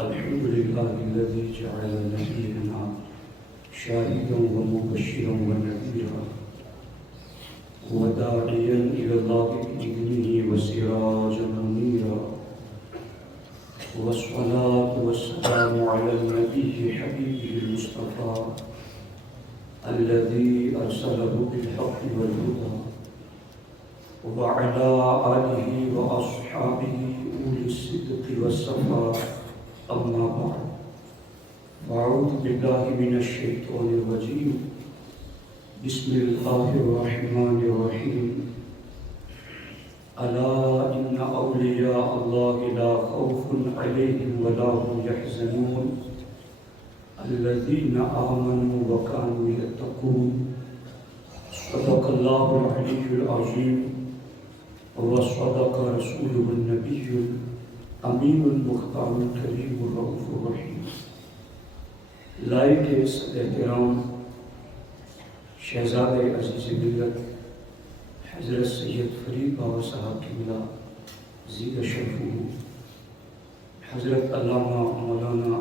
الحمد لله الذي جعل نبينا شاهدا ومبشرا ونذيرا وداعيا إلى الله بإذنه وسراجا منيرا، والصلاة والسلام على النبي حبيبه المصطفى الذي أرسله بالحق والهدى وعلى آله وأصحابه أولي الصدق والصفاء، أما بعد، فأعوذ بالله من الشيطان الرجيم، بسم الله الرحمن الرحيم، ألا إن أولياء الله لا خوف عليهم ولا هم يحزنون الذين آمنوا وكانوا يتقون. صدق الله العلي العظيم وصدق رسوله النبي الأمين المختار الكريم الرؤوف الرحيم. لائق صدر احترام شہزاد عزیز ملت حضرت سید فرید بابا صاحب قبلہ زید شرفہ، حضرت علامہ مولانا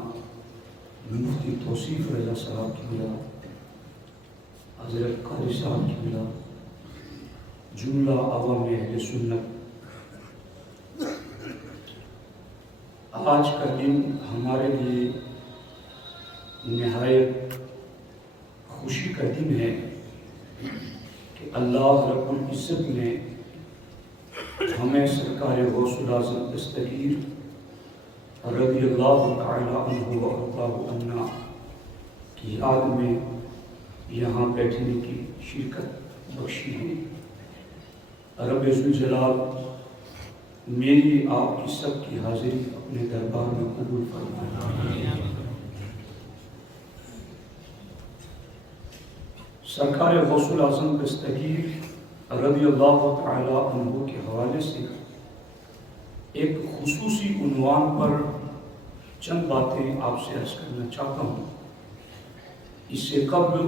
مفتی توصیف رضا صاحب قبلہ، حضرت قاری صاحب قبلہ، جملہ عوام اہل سنت، آج کا دن ہمارے لیے نہایت خوشی کا دن ہے کہ اللہ رب العزت نے ہمیں سرکار غوث الاعظم دستگیر رضی اللہ تعالی عنہ و ارضاہ عنہ کی یاد میں یہاں بیٹھنے کی شرکت بخشی ہے۔ رب ذوالجلال میری آپ کی سب کی حاضری اپنے دربار میں قبول فرمائے۔ سرکار غوث الاعظم دستگیر رضی اللہ تعالی عنہ کے حوالے سے ایک خصوصی عنوان پر چند باتیں آپ سے عرض کرنا چاہتا ہوں۔ اس سے قبل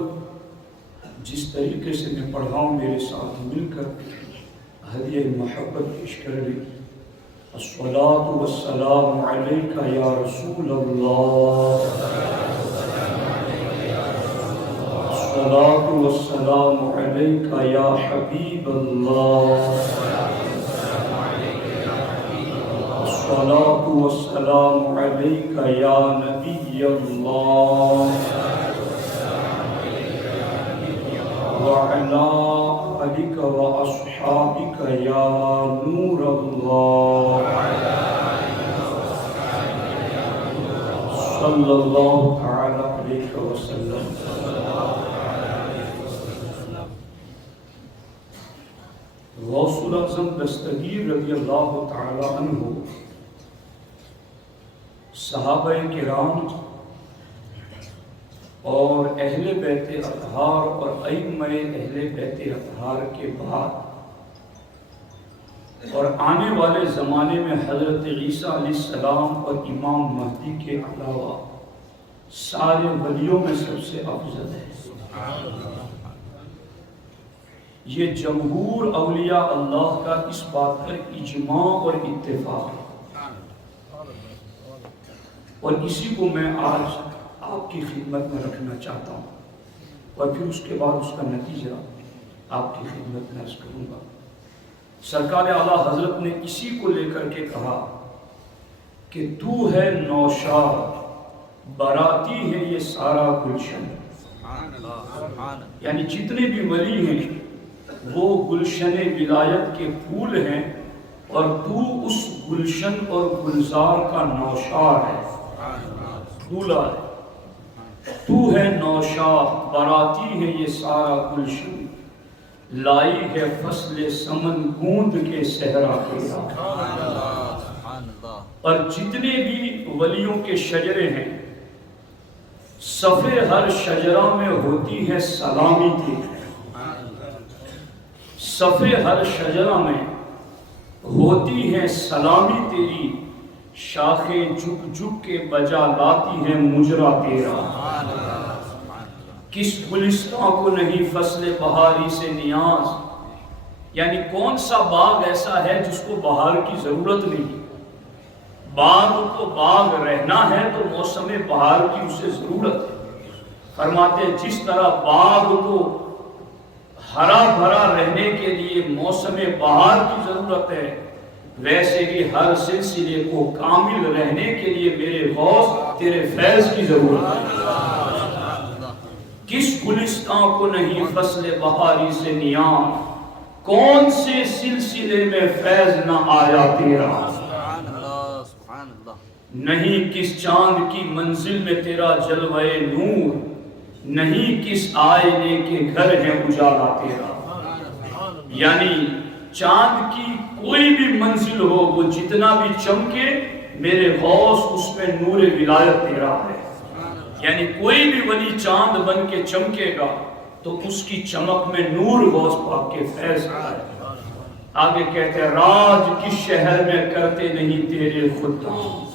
جس طریقے سے میں پڑھا ہوں میرے ساتھ مل کر ہدیہ محبت پیش کر لیں۔ الصلاۃ والسلام علیک یا رسول اللہ، الصلاۃ والسلام علیک یا حبیب اللہ، الصلاۃ والسلام علیک یا نبی اللہ، وعلی آلک واصحابک یا نور اللہ، صلی اللہ تعالی علیہ وسلم۔ غوث الاعظم دستگیر رضی اللہ تعالی عنہ صحابہ کرام اور اہل بیت اطہار اور ائمہ اہل بیت اطہار کے بعد اور آنے والے زمانے میں حضرت عیسیٰ علیہ السلام اور امام مہدی کے علاوہ سارے ولیوں میں سب سے افضل ہے۔ یہ جمہور اولیاء اللہ کا اس بات پر اجماع اور اتفاق ہے، اور اسی کو میں آج آپ کی خدمت میں رکھنا چاہتا ہوں، اور پھر اس کے بعد اس کا نتیجہ آپ کی خدمت میں عرض کروں گا۔ سرکار اعلیٰ حضرت نے اسی کو لے کر کے کہا کہ تو ہے نوشاد، باراتی ہے یہ سارا گلشن، یعنی جتنے بھی ولی ہیں وہ گلشن ولایت کے پھول ہیں، اور تو اس گلشن اور گلزار کا نوشاد ہے، دولہا ہے۔ تو ہے نوشاد، باراتی ہے یہ سارا گلشن، لائی ہے فصل سمن گوند کے صحرا تیرا۔ اور جتنے بھی ولیوں کے شجرے ہیں، صفے ہر شجرہ میں ہوتی ہے سلامی تیری، صفے ہر شجرہ میں ہوتی ہے سلامی تیری، شاخیں جھک جھک کے بجا لاتی ہے مجرا تیرا۔ کس گلستان کو نہیں فصل بہاری سے نیاز، یعنی کون سا باغ ایسا ہے جس کو بہار کی ضرورت نہیں؟ باغ کو باغ رہنا ہے تو موسم بہار کی اسے ضرورت ہے۔ فرماتے ہیں جس طرح باغ کو ہرا بھرا رہنے کے لیے موسم بہار کی ضرورت ہے، ویسے ہی ہر سلسلے کو کامل رہنے کے لیے میرے غوث تیرے فیض کی ضرورت ہے۔ کس گلستان کو نہیں فصل بہاری سے نیام، کون سے سلسلے میں فیض نہ آیا تیرا، نہیں کس چاند کی منزل میں تیرا جلوہ نور، نہیں کس آئینے کے گھر ہے اجالا تیرا۔ یعنی چاند کی کوئی بھی منزل ہو، وہ جتنا بھی چمکے میرے غوث اس میں نور ولایت تیرا ہے۔ یعنی کوئی بھی ولی چاند بن کے چمکے گا تو اس کی چمک میں نور غوث پاک کے فیض کا ہے۔ آگے کہتے ہیں راج کس شہر میں کرتے نہیں تیرے خدام،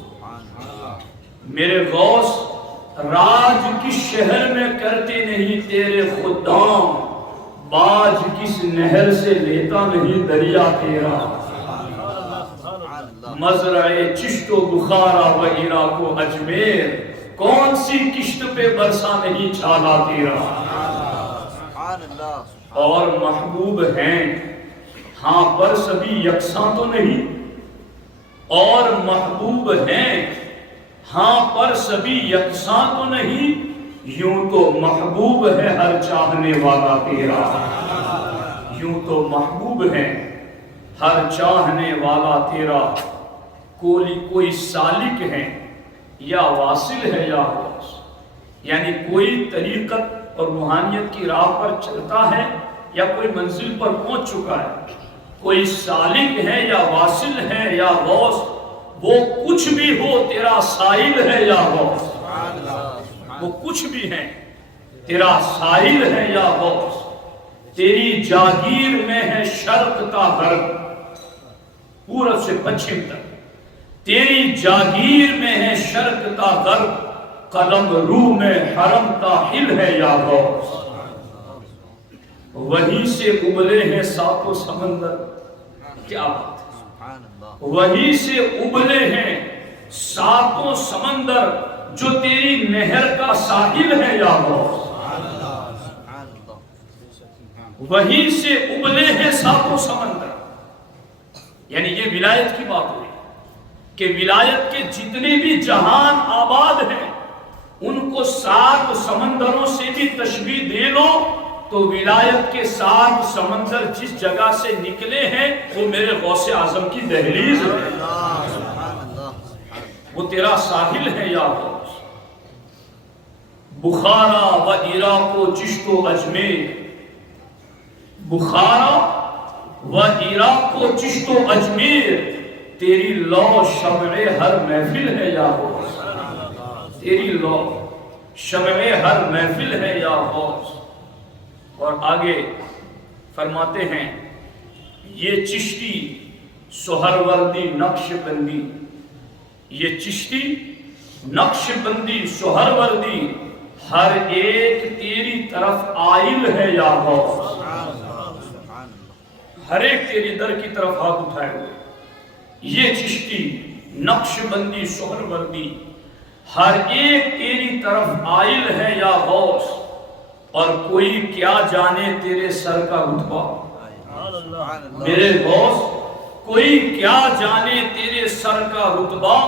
میرے غوث راج کس شہر میں کرتے نہیں تیرے خدام، باج کس نہر سے لیتا نہیں دریا تیرا، مزرع چشت و بخارا و عراق و اجمیر، کون سی کشت پہ برسا نہیں چھالا تیرا۔ اور محبوب ہیں ہاں پر سبھی یکساں تو نہیں، اور محبوب ہیں ہاں پر سبھی یکساں تو نہیں، یوں تو محبوب ہے ہر چاہنے والا تیرا، یوں تو محبوب ہے ہر چاہنے والا تیرا۔ کوئی سالک ہے یا واصل ہے یا غوث، یعنی کوئی طریقت اور روحانیت کی راہ پر چلتا ہے یا کوئی منزل پر پہنچ چکا ہے، کوئی سالک ہے یا واصل ہے یا غوث، وہ کچھ بھی ہو تیرا سائل ہے یا غوث، وہ کچھ بھی ہے تیرا سائل ہے یا غوث، تیری جاگیر میں ہے شرق تا غرب، پورب سے پچھم تک تیری جاگیر میں ہے شرق تا غرب، قلم روح میں حرم تا حل ہے یا غوث، وہیں سے ابلے ہیں ساتوں سمندر، کیا بات ہے، وہیں سے ابلے ہیں ساتوں سمندر، جو تیری نہر کا ساحل ہے یا غوث، وہیں سے ابلے ہیں ساتوں سمندر۔ یعنی یہ ولایت کی بات ہوئی کہ ولایت کے جتنے بھی جہان آباد ہیں ان کو 7 سمندروں سے بھی تشبیہ دے لو تو ولایت کے 7 سمندر جس جگہ سے نکلے ہیں وہ میرے غوث اعظم کی دہلیز ہے، وہ تیرا ساحل ہے یا غوث۔ بخارا و عراق و چشت و اجمیر، بخارا و عراق و چشت و اجمیر، تیری لو شمع ہر محفل ہے یا غوث، تیری لو شمع ہر محفل ہے یا غوث۔ اور آگے فرماتے ہیں یہ چشتی سہروردی نقش بندی، یہ چشتی نقش بندی سہروردی، ہر ایک تیری طرف آئل ہے یا غوث، ہر ایک تیری در کی طرف ہاتھ اٹھائے ہوئے، یہ چشتی نقش بندی سہروردی، ہر ایک تیری طرف آئل ہے یا غوث، اور کوئی کیا جانے تیرے سر کا رتبہ، میرے غوث کوئی کیا جانے تیرے سر کا رتبہ،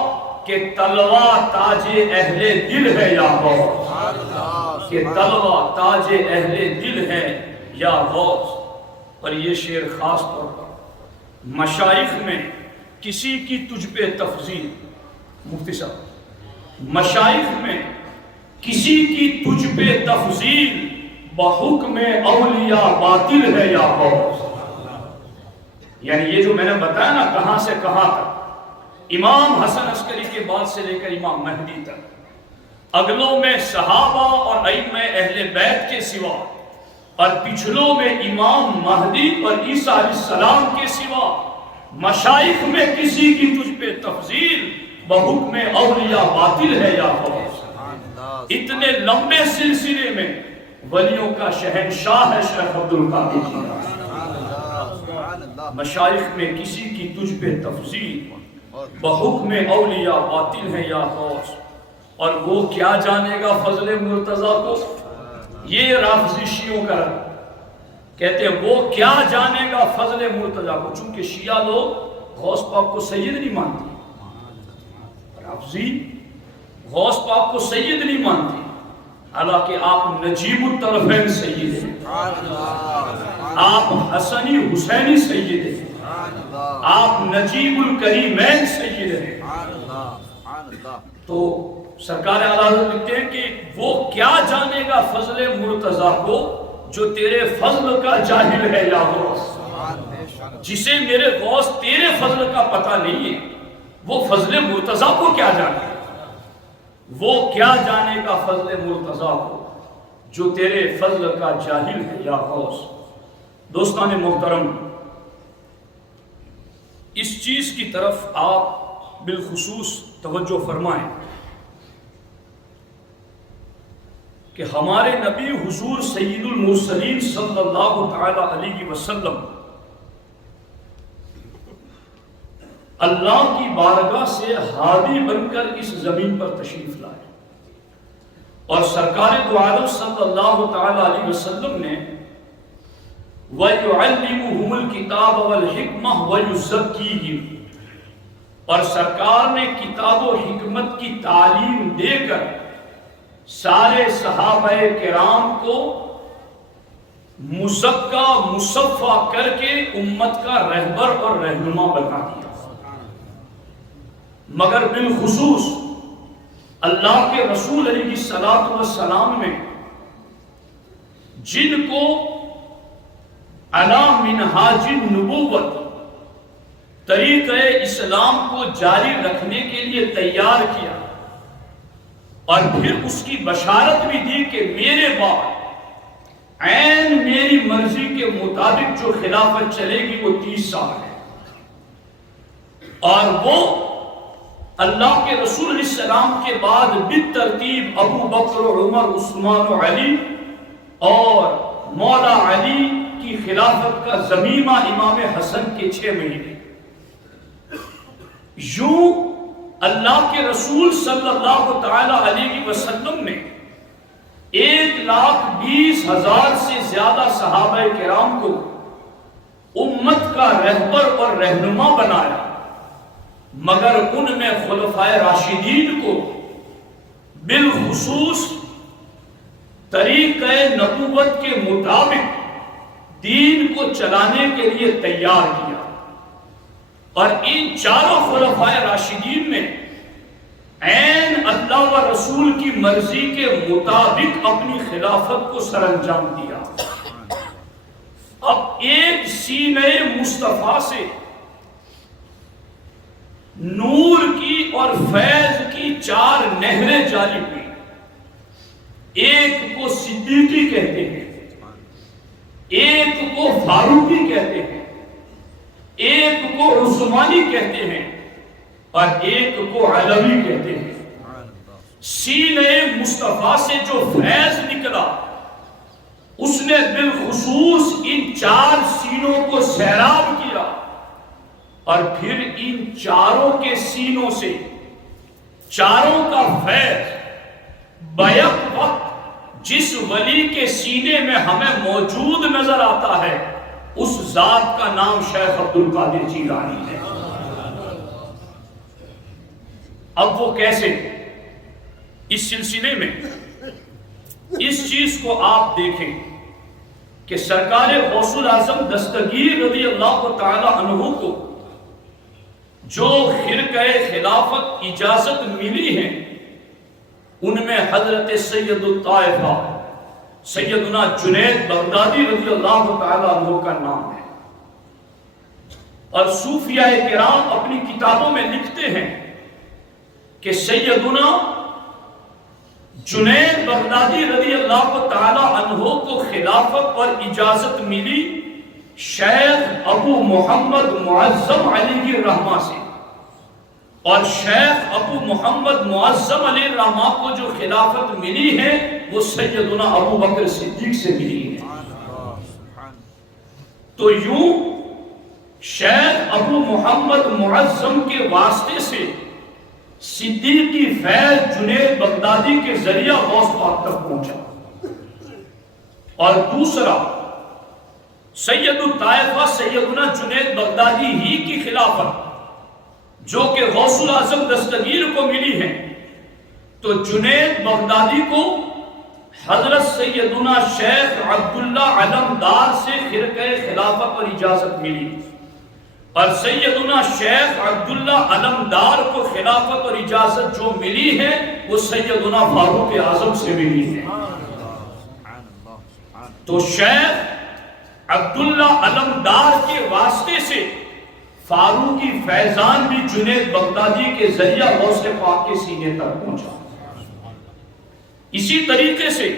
کہ تلوہ تاج اہل دل ہے یا غوث، کہ تلوہ تاج اہل دل ہے یا غوث۔ اور یہ شعر خاص طور پر مشائخ میں کسی کی تجھ پہ تفضیل، مفتی صاحب مشائخ میں کسی کی تجھ پہ تفضیل، بحکم اولیاء باطل ہے یا غوث۔ یعنی یہ جو میں نے بتایا نا کہاں سے کہاں تک، امام حسن عسکری کے بعد سے لے کر امام مہدی تک، اگلوں میں صحابہ اور ائمہ اہل بیت کے سوا، اور پچھلوں میں امام مہدی اور عیسیٰ علیہ السلام کے سوا، مشائخ میں کسی کی تجھ پہ تفضیل، بحکم اولیاء باطل ہے یا غوث۔ اتنے لمبے سلسلے میں ولیوں کا شہنشاہ ہے شیخ عبدالقادر جیلانی، مشائخ میں کسی کی تجھ پہ تفضیل، بحکم اولیاء باطل ہے یا غوث، اور وہ کیا جانے گا فضل مرتضیٰ کو؟ یہ رافضی شیعوں کا رد کہتے ہیں وہ کیا جانے گا فضل مرتضیٰ کو، چونکہ شیعہ لوگ غوث پاک کو سید نہیں مانتے، رافضی غوث پاک کو سید نہیں مانتے، حالانکہ آپ نجیب الطرفین سید ہیں، آپ حسنی حسینی سید ہیں، آپ نجیب الکریمین سید ہیں۔ تو سرکار اعلیٰ حضرت لکھتے ہیں کہ وہ کیا جانے گا فضل مرتضیٰ کو جو تیرے فضل کا جاہل ہے یا غوث، جسے میرے غوث تیرے فضل کا پتہ نہیں ہے وہ فضل مرتضیٰ کو کیا جانے گا، وہ کیا جانے گا فضل مرتضیٰ کو جو تیرے فضل کا جاہل ہے یا غوث۔ دوستان محترم، اس چیز کی طرف آپ بالخصوص توجہ فرمائیں کہ ہمارے نبی حضور سید المرسلین صلی اللہ تعالی علیہ وسلم اللہ کی بارگاہ سے ہادی بن کر اس زمین پر تشریف لائے، اور سرکار دو عالم صلی اللہ تعالی علیہ وسلم نے وَيُعَلِّمُهُمُ الْكِتَابَ وَالْحِكْمَةَ وَيُزَكِّيهِمْ، اور سرکار نے کتاب و حکمت کی تعلیم دے کر سارے صحابہ کرام کو مزکا مصفہ کر کے امت کا رہبر اور رہنما بنا دیا، مگر بالخصوص اللہ کے رسول علیہ الصلوۃ والسلام نے جن کو علی منہاج النبوت طریقہ اسلام کو جاری رکھنے کے لیے تیار کیا، اور پھر اس کی بشارت بھی دی کہ میرے بعد عین میری مرضی کے مطابق جو خلافت چلے گی وہ 30 سال ہے، اور وہ اللہ کے رسول علیہ السلام کے بعد بالترتیب ابو بکر عمر عثمان و علی اور مولا علی کی خلافت کا ضمیمہ امام حسن کے 6 مہینے۔ یوں اللہ کے رسول صلی اللہ تعالی علیہ وسلم نے 1,20,000 سے زیادہ صحابہ کرام کو امت کا رہبر اور رہنما بنایا، مگر ان میں خلفائے راشدین کو بالخصوص طریقہ نبوت کے مطابق دین کو چلانے کے لیے تیار کیا، اور ان چاروں خلفائے راشدین نے عین اللہ و رسول کی مرضی کے مطابق اپنی خلافت کو سر انجام دیا۔ اب ایک سینہ مصطفیٰ سے نور کی اور فیض کی 4 نہریں جاری ہوئی، ایک کو صدیقی کہتے ہیں، ایک کو فاروقی کہتے ہیں، ایک کو عثمانی کہتے ہیں، اور ایک کو علوی کہتے ہیں۔ سینہ مصطفیٰ سے جو فیض نکلا اس نے بالخصوص ان 4 سینوں کو سیراب کیا، اور پھر ان چاروں کے سینوں سے چاروں کا فیض بیک وقت جس ولی کے سینے میں ہمیں موجود نظر آتا ہے اس ذات کا نام شیخ عبد القادر جیلانی ہے۔ اب وہ کیسے؟ اس سلسلے میں اس چیز کو آپ دیکھیں کہ سرکار غوث الاعظم دستگیر رضی اللہ تعالی عنہ کو جو خرقہ خلافت اجازت ملی ہے ان میں حضرت سید الطائفہ سیدنا جنید بغدادی رضی اللہ تعالی عنہ کا نام ہے، اور صوفیاء کرام اپنی کتابوں میں لکھتے ہیں کہ سیدنا جنید بغدادی رضی اللہ تعالی عنہ کو خلافت اور اجازت ملی شیخ ابو محمد معظم علیہ الرحمہ سے، اور شیخ ابو محمد معظم علیہ الرحمہ کو جو خلافت ملی ہے وہ سیدنا ابو بکر صدیق سے ملی ہے۔ تو یوں شیخ ابو محمد معظم کے واسطے سے صدیقی فیض جنید بغدادی کے ذریعہ غوث پاک تک پہنچا، اور دوسرا سید الطائفہ سیدنا جنید بغدادی ہی کی خلافت جو کہ غوث الاعظم دستگیر کو ملی ہے، تو جنید بغدادی کو حضرت سیدنا شیخ عبداللہ علمدار سے خرقہ خلافت پر اجازت ملی، اور سیدنا شیخ عبداللہ علمدار کو خلافت اور اجازت جو ملی ہے وہ سیدنا فاروق اعظم سے ملی ہے۔ تو شیخ عبداللہ علمدار کے واسطے سے فاروقی فیضان بھی جنید بغدادی کے ذریعہ غوث پاک کے سینے تک پہنچا۔ اسی طریقے سے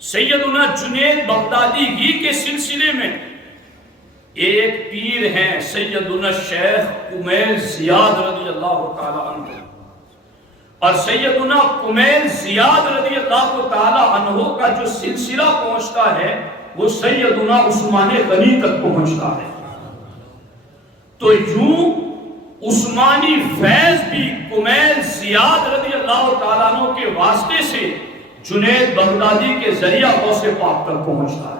سیدنا جنید بغدادی ہی کے سلسلے میں ایک پیر ہیں سیدنا شیخ کمیل زیاد رضی اللہ تعالی عنہ، اور سیدنا کمیل زیاد رضی اللہ تعالی عنہ کا جو سلسلہ پہنچتا ہے وہ سیدنا عثمان غنی تک پہنچتا ہے۔ تو یوں عثمانی فیض بھی کمیل زیاد رضی اللہ تعالیٰ عنہ کے واسطے سے جنید بغدادی کے ذریعہ غوث پاک تک پہنچتا ہے۔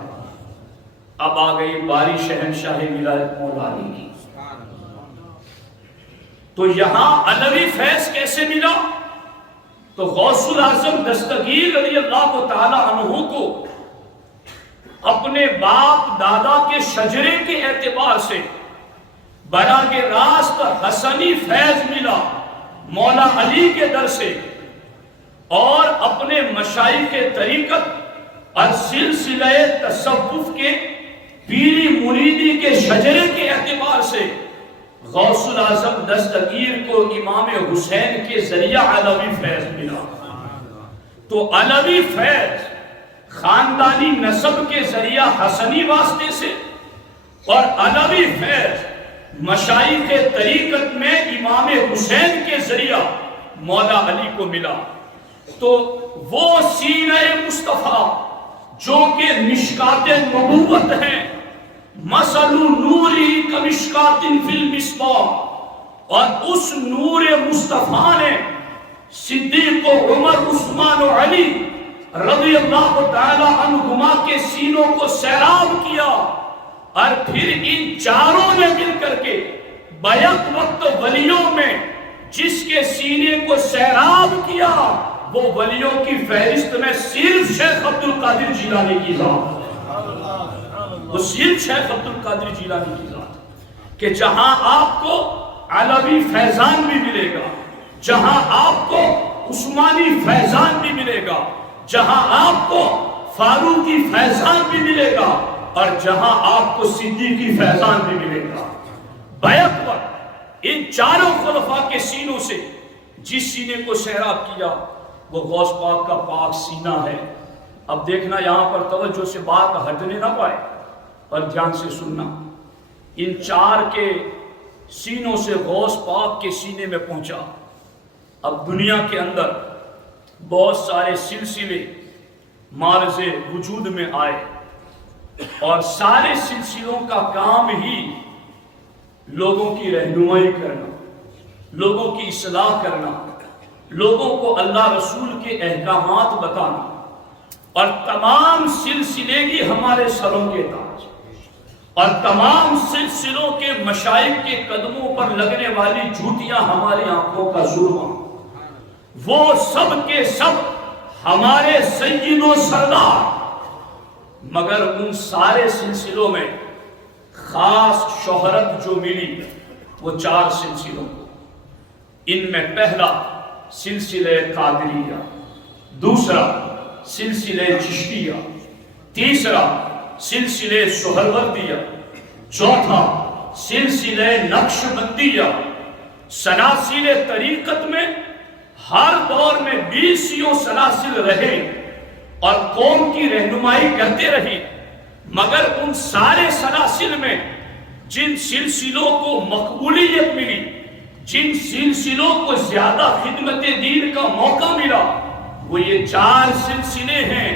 اب آ گئی باری شہنشاہ ولایت مولا علی کی۔ تو یہاں علوی فیض کیسے ملا؟ تو غوث الاعظم دستگیر رضی اللہ تعالیٰ عنہ کو اپنے باپ دادا کے شجرے کے اعتبار سے براہ راست حسنی فیض ملا مولا علی کے در سے، اور اپنے مشائخ طریقت اور سلسلہ تصوف کے پیری مریدی کے شجرے کے اعتبار سے غوث الاعظم دستگیر کو امام حسین کے ذریعہ علوی فیض ملا۔ تو علوی فیض خاندانی نسب کے ذریعہ حسنی واسطے سے، اور علوی فیض مشائخ طریقت میں امام حسین کے ذریعہ مولا علی کو ملا۔ تو وہ سینہ مصطفیٰ جو کہ مشکات نبوت ہیں، مثل نوری کمشکات فی المصباح، اور اس نور مصطفیٰ نے صدیق و عمر عثمان و علی رضی اللہ تعالی عنہما کے سینوں کو سیراب کیا، اور پھر ان چاروں نے مل کر کے بیک وقت ولیوں میں جس کے سینے کو سیراب کیا وہ ولیوں کی فہرست میں صرف شیخ عبد القادر جیلانی کی ذات، وہ صرف شیخ عبد القادر جیلانی کی ذات، کہ جہاں آپ کو علوی فیضان بھی ملے گا، جہاں آپ کو عثمانی فیضان بھی ملے گا، جہاں آپ کو فاروقی فیضان بھی ملے گا، اور جہاں آپ کو صدیقی فیضان بھی ملے گا۔ بیک وقت ان چاروں خلفاء کے سینوں سے جس سینے کو سیراب کیا وہ غوث پاک کا پاک سینہ ہے۔ اب دیکھنا یہاں پر توجہ سے بات ہٹنے نہ پائے اور دھیان سے سننا۔ ان چار کے سینوں سے غوث پاک کے سینے میں پہنچا۔ اب دنیا کے اندر بہت سارے سلسلے معرض وجود میں آئے، اور سارے سلسلوں کا کام ہی لوگوں کی رہنمائی کرنا، لوگوں کی اصلاح کرنا، لوگوں کو اللہ رسول کے احکامات بتانا، اور تمام سلسلے ہی ہمارے سروں کے تاج، اور تمام سلسلوں کے مشائخ کے قدموں پر لگنے والی جھوٹیاں ہماری آنکھوں کا ظلم، وہ سب کے سب ہمارے سید و سردار، مگر ان سارے سلسلوں میں خاص شہرت جو ملی وہ چار سلسلوں کو۔ ان میں پہلا سلسلہ قادریہ، دوسرا سلسلہ چشتیہ، تیسرا سلسلہ سہروردیہ، چوتھا سلسلہ نقشبندیہ۔ سلاسل طریقت میں ہر دور میں 20 سلاسل رہے اور قوم کی رہنمائی کرتے رہی، مگر ان سارے سلاسل میں جن سلسلوں کو مقبولیت ملی، جن سلسلوں کو زیادہ خدمت دین کا موقع ملا، وہ یہ چار سلسلے ہیں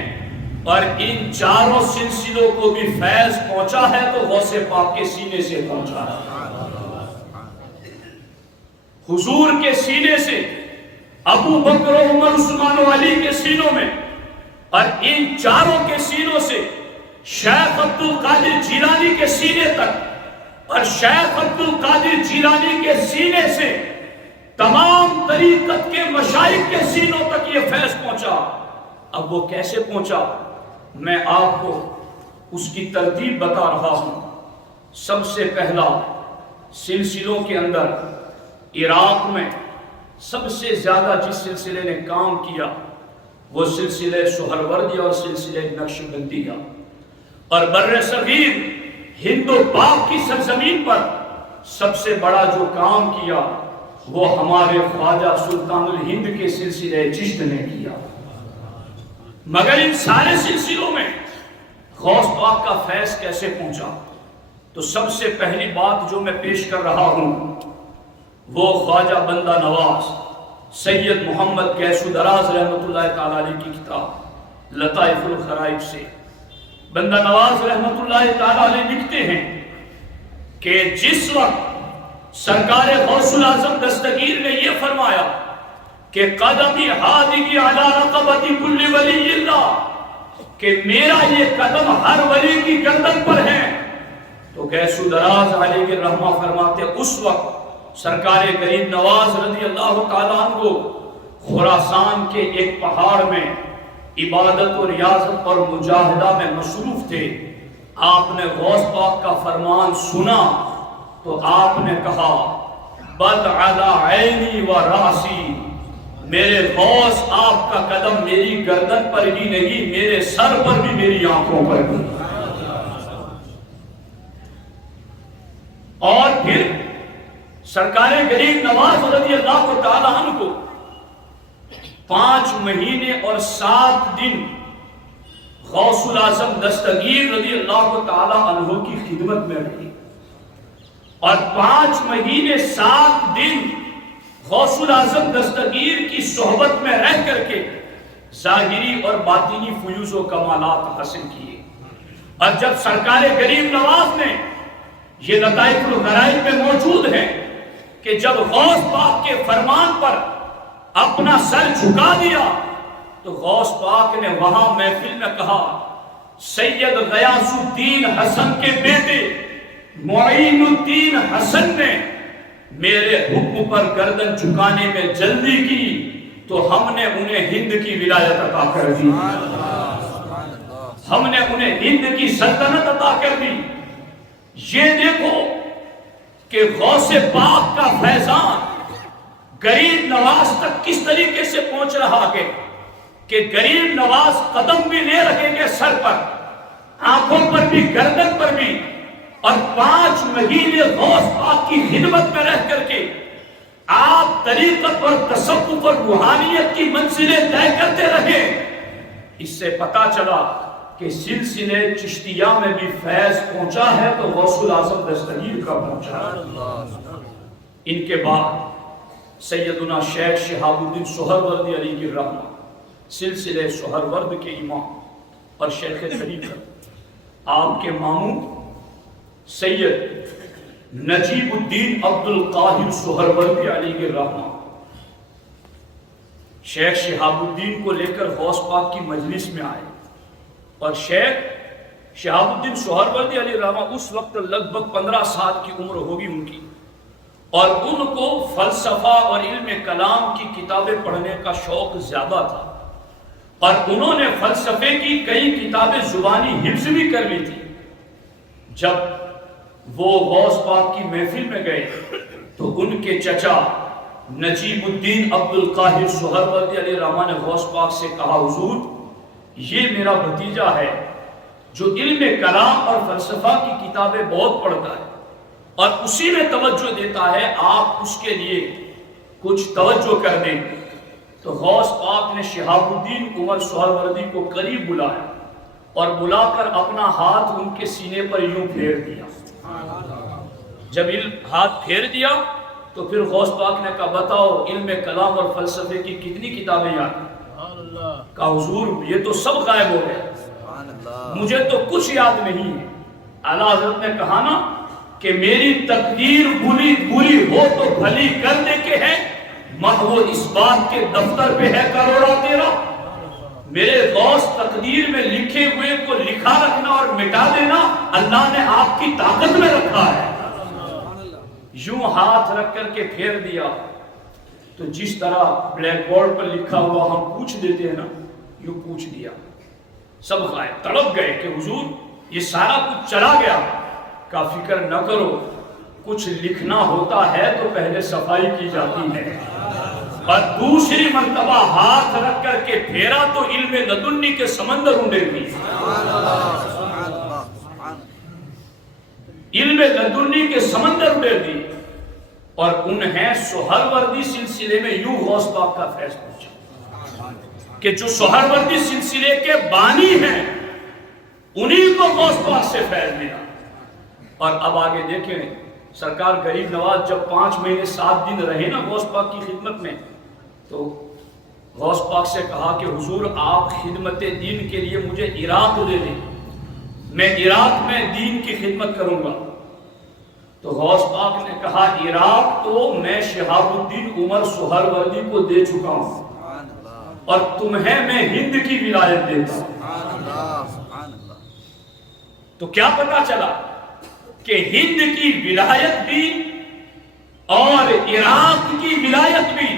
اور ان چاروں سلسلوں کو بھی فیض پہنچا ہے تو غوث پاک کے سینے سے پہنچا ہے، حضور کے سینے سے، ابو بکر و عمر عثمان و علی کے سینوں میں، اور ان چاروں کے سینوں سے شیخ عبد القادر جیلانی کے سینے تک، اور شیخ عبد القادر جیلانی کے سینے سے تمام طریقت کے مشائخ کے سینوں تک یہ فیض پہنچا۔ اب وہ کیسے پہنچا، میں آپ کو اس کی ترتیب بتا رہا ہوں۔ سب سے پہلا سلسلوں کے اندر عراق میں سب سے زیادہ جس سلسلے نے کام کیا وہ سلسلہ سہروردی اور سلسلہ نقشبندیہ، اور بر صغیر ہند و پاک کی سرزمین پر سب سے بڑا جو کام کیا وہ ہمارے خواجہ سلطان الہند کے سلسلہ چشت نے کیا۔ مگر ان سارے سلسلوں میں غوث پاک کا فیض کیسے پہنچا، تو سب سے پہلی بات جو میں پیش کر رہا ہوں وہ خواجہ بندہ نواز سید محمد گیسو دراز رحمۃ اللہ تعالی علیہ کی کتاب لطائف الخرائف سے۔ بندہ نواز رحمۃ اللہ تعالی علیہ لکھتے ہیں کہ جس وقت سرکار غوث الاعظم دستگیر نے یہ فرمایا کہ قدمی ہادی علی رقبت کل ولی اللہ، کہ میرا یہ قدم ہر ولی کی گردن پر ہے، تو گیسو دراز علیہ الرحمہ فرماتے اس وقت سرکار غریب نواز رضی اللہ تعالیٰ عنہ خراسان کے ایک پہاڑ میں عبادت و ریاضت اور مجاہدہ میں مصروف تھے۔ آپ نے غوث پاک کا فرمان سنا تو آپ نے کہا بد علی عینی و راسی، میرے غوث آپ کا قدم میری گردن پر ہی نہیں، میرے سر پر بھی، میری آنکھوں پر بھی۔ اور پھر سرکار غریب نواز رضی اللہ تعالیٰ عنہ کو 5 مہینے اور 7 دن غوث الاعظم دستگیر رضی اللہ تعالیٰ عنہ کی خدمت میں رہی، اور 5 مہینے 7 دن غوث الاعظم دستگیر کی صحبت میں رہ کر کے ظاہری اور باطنی فیوز و کمالات حاصل کیے۔ اور جب سرکار غریب نواز نے، یہ لطائف الغرائب میں موجود ہے کہ جب غوث پاک کے فرمان پر اپنا سر جھکا دیا تو غوث پاک نے وہاں محفل میں کہا سید غیاث الدین حسن کے بیٹے معین الدین حسن نے میرے حکم پر گردن جھکانے میں جلدی کی تو ہم نے انہیں ہند کی ولایت عطا کر دی، ہم نے انہیں ہند کی سلطنت عطا کر دی۔ یہ دیکھو کہ غوث پاک کا فیضان غریب نواز تک کس طریقے سے پہنچ رہا ہے کہ غریب نواز قدم بھی لے رکھیں گے سر پر، آنکھوں پر بھی، گردن پر بھی، اور 5 مہینے غوث پاک کی خدمت میں رہ کر کے آپ طریقت اور تصوف اور روحانیت کی منزلیں طے کرتے رہے۔ اس سے پتا چلا کہ سلسلے چشتیہ میں بھی فیض پہنچا ہے تو غوث الاعظم دستگیر کا پہنچا ہے۔ ان کے بعد سیدنا شیخ شہاب الدین سہروردی علیہ کی رحمہ، سلسلے سہرورد کے امام اور شیخ طریقت، آپ کے ماموں سید نجیب الدین عبد القاہر سہروردی علیہ کی رحمہ شیخ شہاب الدین کو لے کر غوث پاک کی مجلس میں آئے، اور شیخ شہاب الدین سہروردی علیہ رحمہ اس وقت لگ بھگ 15 سال کی عمر ہوگی ان کی، اور ان کو فلسفہ اور علم کلام کی کتابیں پڑھنے کا شوق زیادہ تھا، اور انہوں نے فلسفے کی کئی کتابیں زبانی حفظ بھی کر لی تھی۔ جب وہ غوث پاک کی محفل میں گئے تو ان کے چچا نجیب الدین عبد القاہر سہروردی علیہ رحمہ نے غوث پاک سے کہا حضور یہ میرا بھتیجا ہے جو علم کلام اور فلسفہ کی کتابیں بہت پڑھتا ہے اور اسی میں توجہ دیتا ہے، آپ اس کے لیے کچھ توجہ کر دیں۔ تو غوث پاک نے شہاب الدین عمر سہروردی کو قریب بلایا اور بلا کر اپنا ہاتھ ان کے سینے پر یوں پھیر دیا۔ جب ہاتھ پھیر دیا تو پھر غوث پاک نے کہا بتاؤ علم کلام اور فلسفے کی کتنی کتابیں یاد ہیں؟ کہا حضور یہ تو سب غائب ہو گئے۔ مجھے تو کچھ یاد نہیں ہے۔ اعلیٰ حضرت نے کہا نا کہ میری تقدیر بری ہو تو بھلی کرنے کے ہے، محو اس بات کے دفتر پہ ہے کروڑا تیرا۔ میرے غوث تقدیر میں لکھے ہوئے کو لکھا رکھنا اور مٹا دینا اللہ نے آپ کی طاقت میں رکھا ہے۔ یوں ہاتھ رکھ کر کے پھیر دیا تو جس طرح بلیک بورڈ پر لکھا ہوا ہم پوچھ دیتے ہیں نا، یوں پوچھ دیا۔ سب غائب، تڑپ گئے کہ حضور یہ سارا کچھ چلا گیا۔ کا فکر نہ کرو، کچھ لکھنا ہوتا ہے تو پہلے صفائی کی جاتی ہے، اور دوسری مرتبہ ہاتھ رکھ کر کے پھیرا تو علم لدنی کے سمندر اونڈے ہوئی۔ علم لدنی کے سمندر اونڈے دی، اور انہیں سہروردی سلسلے میں یوں غوث پاک کا فیض پہنچا کہ جو سہروردی سلسلے کے بانی ہیں انہی کو غوث پاک سے فیض ملا۔ اور اب آگے دیکھیں، سرکار غریب نواز جب 5 مہینے 7 دن رہے نا غوث پاک کی خدمت میں، تو غوث پاک سے کہا کہ حضور آپ خدمت دین کے لیے مجھے عراق دے دیں، میں عراق میں دین کی خدمت کروں گا۔ تو غوث پاک نے کہا عراق تو میں شہاب الدین عمر سہروردی کو دے چکا ہوں، اور تمہیں میں ہند کی ولایت دیتا ہوں۔ تو کیا پتا چلا کہ ہند کی ولایت بھی اور عراق کی ولایت بھی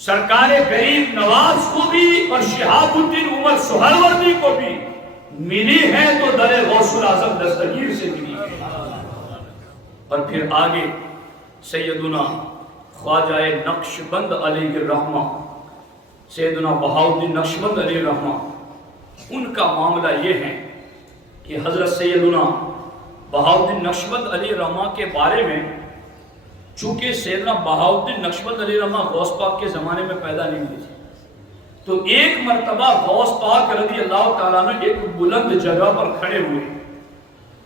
سرکار غریب نواز کو بھی اور شہاب الدین عمر سہروردی کو بھی ملی ہے تو در غوث الاعظم دستگیر سے ملی ہے۔ اور پھر آگے سیدنا خواجہ نقشبند علیہ الرحمہ، سیدنا بہاؤالدین نقشبند علیہ الرحمہ، ان کا معاملہ یہ ہے کہ حضرت سیدنا بہاؤالدین نقشبند علیہ الرحمہ کے بارے میں، چونکہ سیدنا بہاؤالدین نقشبند علیہ الرحمہ غوث پاک کے زمانے میں پیدا نہیں ہوئے تھے، تو ایک مرتبہ غوث پاک رضی اللہ تعالیٰ نے ایک بلند جگہ پر کھڑے ہوئے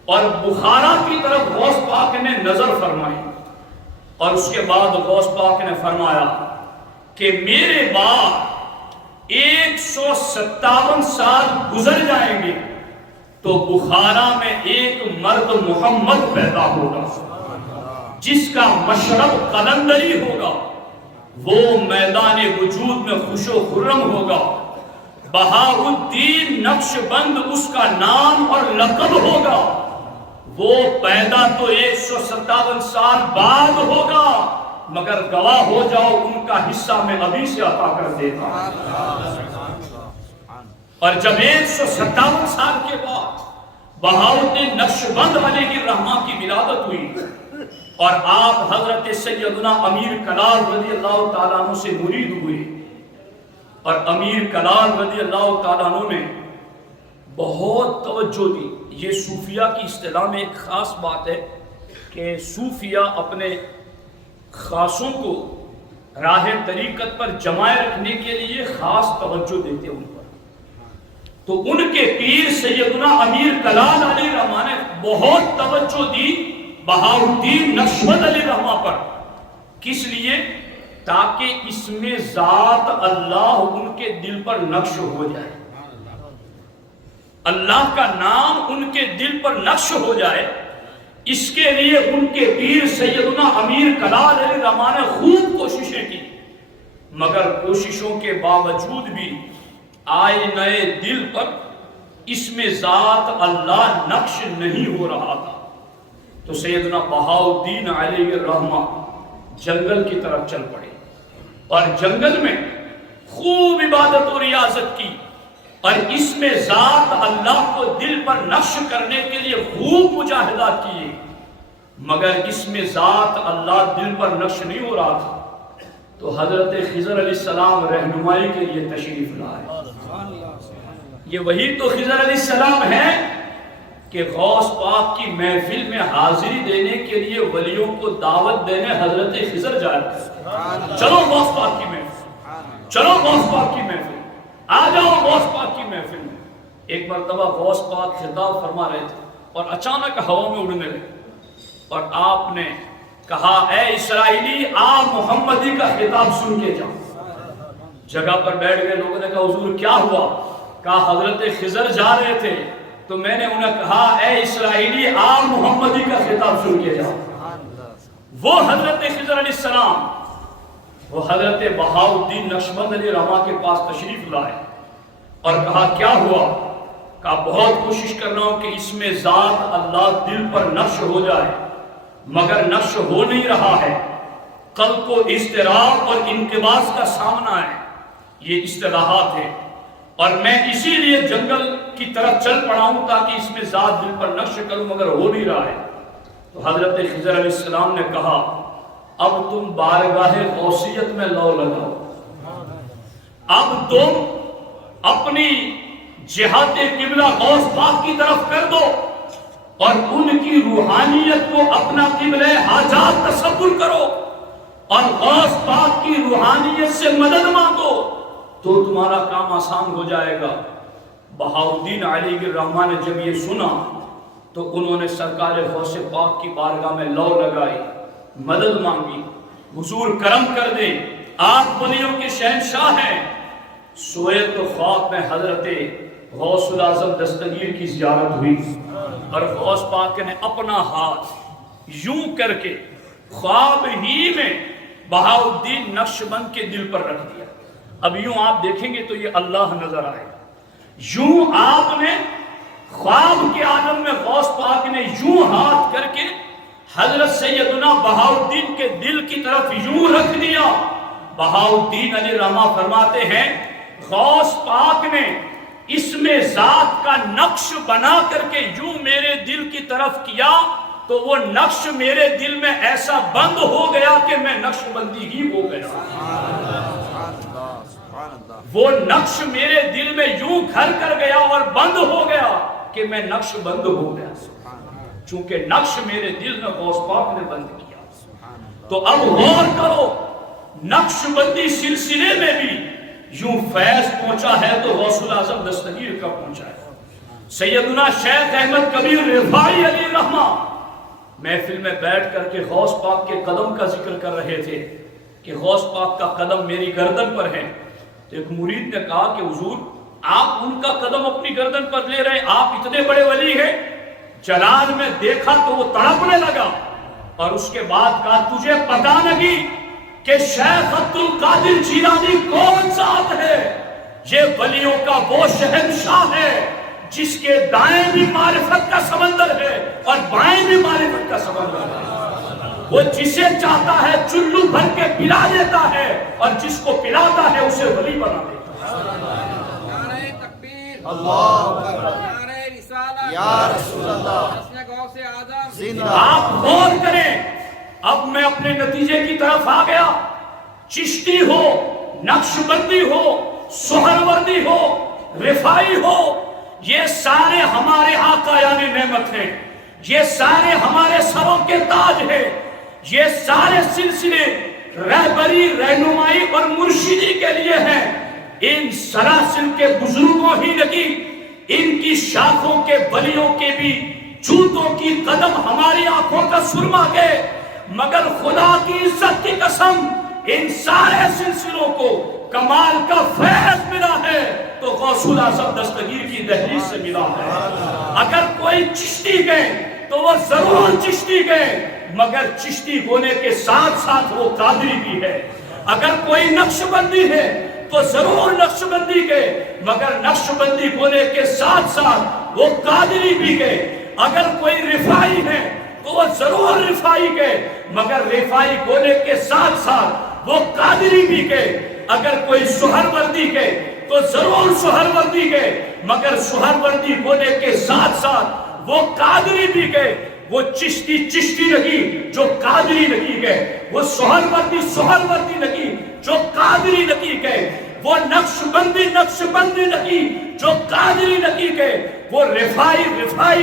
اور بخارا کی طرف غوث پاک نے نظر فرمائی، اور اس کے بعد غوث پاک نے فرمایا کہ میرے بعد 157 سال گزر جائیں گے تو بخارا میں ایک مرد محمد پیدا ہوگا جس کا مشرب قلندری ہوگا، وہ میدان وجود میں خوش و خرم ہوگا، بہاؤالدین نقشبند اس کا نام اور لقب ہوگا، وہ پیدا تو 157 سال بعد ہوگا، مگر گواہ ہو جاؤ ان کا حصہ میں ابھی سے عطا کر دیتا ہوں۔ اور جب 157 سال کے بعد بہاؤالدین نقشبند علیہ الرحمہ کی ولادت ہوئی اور آپ حضرت سیدنا امیر کلال رضی اللہ تعالیٰ عنہ سے مرید ہوئے، اور امیر کلال رضی اللہ تعالیٰ عنہ نے بہت توجہ دی۔ یہ صوفیہ کی اصطلاح میں ایک خاص بات ہے کہ صوفیہ اپنے خاصوں کو راہ طریقت پر جمائے رکھنے کے لیے خاص توجہ دیتے ہیں ان پر۔ تو ان کے پیر سیدنا امیر کلال علیہ الرحمہ نے بہت توجہ دی بہاؤالدین نقشبند علیہ الرحمہ پر، کس لیے؟ تاکہ اس میں ذات اللہ ان کے دل پر نقش ہو جائے، اللہ کا نام ان کے دل پر نقش ہو جائے۔ اس کے لیے ان کے پیر سیدنا امیر کلال علیہ الرحمہ نے خوب کوششیں کی، مگر کوششوں کے باوجود بھی آئینہ دل پر اس میں ذات اللہ نقش نہیں ہو رہا تھا۔ تو سیدنا بہاؤالدین علیہ الرحمہ جنگل کی طرف چل پڑے، اور جنگل میں خوب عبادت و ریاضت کی، اور اس میں ذات اللہ کو دل پر نقش کرنے کے لیے خوب مجاہدات کیے، مگر اس میں ذات اللہ دل پر نقش نہیں ہو رہا تھا۔ تو حضرت خضر علیہ السلام رہنمائی کے لیے تشریف لائے۔ یہ وہی تو خضر علیہ السلام ہے کہ غوث پاک کی محفل میں حاضری دینے کے لیے ولیوں کو دعوت دینے حضرت خضر جائے، چلو غوث پاک کی محفل، چلو غوث پاک کی محفل، آ جاؤ غوث پاک کی محفل میں۔ ایک مرتبہ غوث پاک خطاب فرما رہے تھے اور اچانک ہوا میں اڑنے لگے، اور آپ نے کہا اے اسرائیلی آ محمدی کا خطاب سن کے جاؤ۔ جگہ پر بیٹھ گئے، لوگوں نے کہا حضور کیا ہوا؟ کہا حضرت خضر جا رہے تھے تو میں نے انہیں کہا اے اسرائیلی آپ محمدی کا خطاب سن کے جاؤ. وہ حضرت خضر علیہ السلام وہ حضرت بہاؤالدین نقشبند علیہ رحمہ کے پاس تشریف لائے اور کہا کیا ہوا؟ کہا بہت کوشش کر رہا ہوں کہ اس میں ذات اللہ دل پر نقش ہو جائے مگر نقش ہو نہیں رہا ہے. قلب کو اضطراب اور انقباض کا سامنا ہے. یہ اصطلاحات ہیں اور میں اسی لیے جنگل کی طرف چل پڑا ہوں تاکہ اس میں ذات دل پر نقش کروں مگر ہو نہیں رہا ہے. تو حضرت خضر علیہ السلام نے کہا اب تم بارگاہ غوثیت میں لو لگاؤ. اب تم اپنی جہت قبلہ غوث پاک کی طرف کر دو اور ان کی روحانیت کو اپنا قبلہ حاجات تصور کرو اور غوث پاک کی روحانیت سے مدد مانگو تو تمہارا کام آسان ہو جائے گا. بہاؤالدین علیہ الرحمہ نے جب یہ سنا تو انہوں نے سرکار غوث پاک کی بارگاہ میں لو لگائی، مدد مانگی، حضور کرم کر دیں، آپ ولیوں کے شہنشاہ ہیں. سوئے تو خواب میں حضرت غوث العظم دستگیر کی زیارت ہوئی اور غوث پاک نے اپنا ہاتھ یوں کر کے خواب ہی میں بہاؤالدین نقشبند کے دل پر رکھ دیا. اب یوں آپ دیکھیں گے تو یہ اللہ نظر آئے گا. یوں آپ نے خواب کے عالم میں غوث پاک نے یوں ہاتھ کر کے حضرت سیدنا بہاؤالدین کے دل کی طرف یوں رکھ دیا. بہاؤالدین علیہ رحمہ فرماتے ہیں غوث پاک نے اس میں ذات کا نقش بنا کر کے یوں میرے دل کی طرف کیا تو وہ نقش میرے دل میں ایسا بند ہو گیا کہ میں نقش بندی ہی ہو گیا. وہ نقش میرے دل میں یوں گھر کر گیا اور بند ہو گیا کہ میں نقش بند ہو گیا. چونکہ نقش میرے دل میں غوث پاک نے بند کیا. تو اب غور کرو نقش بندی سلسلے میں بھی یوں فیض پہنچا ہے تو غوث العظم دستگیر کا پہنچا ہے. سیدنا شیخ احمد کبیر رفاعی علیہ الرحمہ محفل میں بیٹھ کر کے غوث پاک کے قدم کا ذکر کر رہے تھے کہ غوث پاک کا قدم میری گردن پر ہے. تو ایک مرید نے کہا کہ حضور آپ ان کا قدم اپنی گردن پر لے رہے، آپ اتنے بڑے ولی ہیں. جلال میں دیکھا تو وہ تڑپنے لگا اور اس کے بعد کہا تجھے پتہ نہیں کہ شیخ عبد القادر جیلانی کون ذات ہے؟ یہ ولیوں کا وہ شہنشاہ ہے جس کے دائیں بھی معرفت کا سمندر ہے اور بائیں بھی معرفت کا سمندر ہے. وہ جسے چاہتا ہے چلو بھر کے پلا دیتا ہے اور جس کو پلاتا ہے اسے ولی بنا دیتا ہے. نعرہ تکبیر، اللہ اکبر، نعرہ رسالت، یا رسول اللہ، حسن غوث اعظم زندہ. آپ غور کریں. اب میں اپنے نتیجے کی طرف آ گیا. چشتی ہو، نقش بندی ہو، سہروردی ہو، رفاعی ہو، یہ سارے ہمارے آقا یعنی نعمت ہیں. یہ سارے ہمارے سروں کے تاج ہیں. یہ سارے سلسلے رہبری، رہنمائی اور مرشدی کے لیے ہیں. ان سلاسل کے بزرگوں ہی نہیں، ان کی شاخوں کے ولیوں کے بھی جوتوں کی قدم ہماری آنکھوں کا سرما گئے. مگر خدا کی عزت کی قسم ان سارے سلسلوں کو کمال کا فیض ملا ہے تو غوث العظم دستگیر کی دہلیز سے ملا ہے. اگر کوئی چشتی گئے تو وہ ضرور چشتی گئے مگر چشتی ہونے کے ساتھ ساتھ وہ قادری بھی ہے. اگر کوئی نقش بندی ہے تو ضرور نقش بندی گئے مگر نقش بندی ہونے کے ساتھ ساتھ وہ قادری بھی گئے. اگر کوئی رفاعی ہے تو وہ ضرور رفاعی گئے مگر رفاعی ہونے کے ساتھ ساتھ وہ قادری بھی گئے. اگر کوئی سہروردی گئے تو ضرور سہروردی گئے مگر سہروردی ہونے کے ساتھ ساتھ وہ قادری بھی گئے. وہ چشتی چشتی نہیں جو قادری نہیں گئے، وہ سہروردی نہیں جو قادری نہیں گئے، وہ نقش بندی نہیں جو قادری نہیں گئے، وہ رفاعی